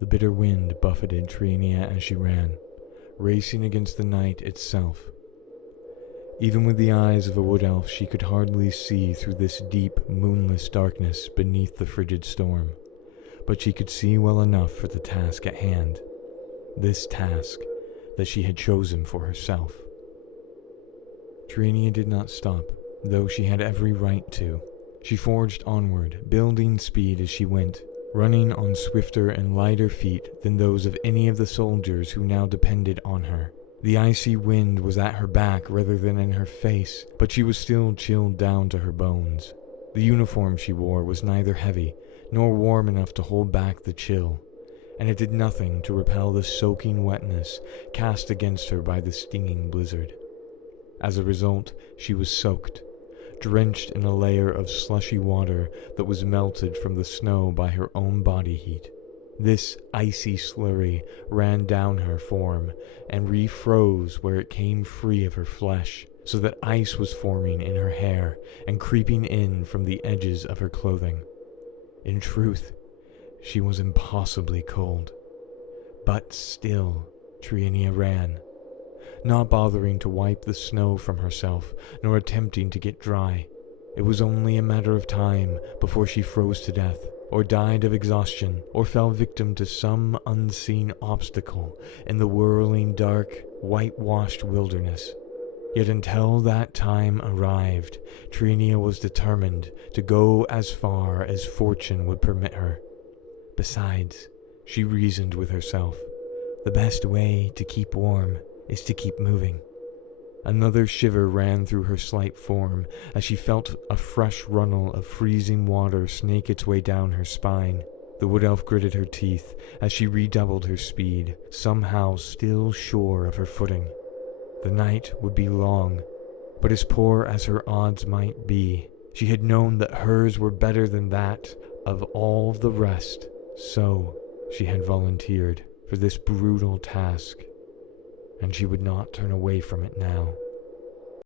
The bitter wind buffeted Treaneia as she ran, racing against the night itself. Even with the eyes of a wood elf, she could hardly see through this deep, moonless darkness beneath the frigid storm, but she could see well enough for the task at hand, this task that she had chosen for herself. Treaneia did not stop, though she had every right to. She forged onward, building speed as she went, running on swifter and lighter feet than those of any of the soldiers who now depended on her. The icy wind was at her back rather than in her face, but she was still chilled down to her bones. The uniform she wore was neither heavy nor warm enough to hold back the chill, and it did nothing to repel the soaking wetness cast against her by the stinging blizzard. As a result, she was soaked, drenched in a layer of slushy water that was melted from the snow by her own body heat. This icy slurry ran down her form and refroze where it came free of her flesh, so that ice was forming in her hair and creeping in from the edges of her clothing. In truth, she was impossibly cold. But still, Treaneia ran, not bothering to wipe the snow from herself, nor attempting to get dry. It was only a matter of time before she froze to death, or died of exhaustion, or fell victim to some unseen obstacle in the whirling, dark, whitewashed wilderness. Yet until that time arrived, Treaneia was determined to go as far as fortune would permit her. Besides, she reasoned with herself, the best way to keep warm is to keep moving. Another shiver ran through her slight form as she felt a fresh runnel of freezing water snake its way down her spine. The wood elf gritted her teeth as she redoubled her speed, somehow still sure of her footing. The night would be long, but as poor as her odds might be, she had known that hers were better than that of all the rest, so she had volunteered for this brutal task, and she would not turn away from it now.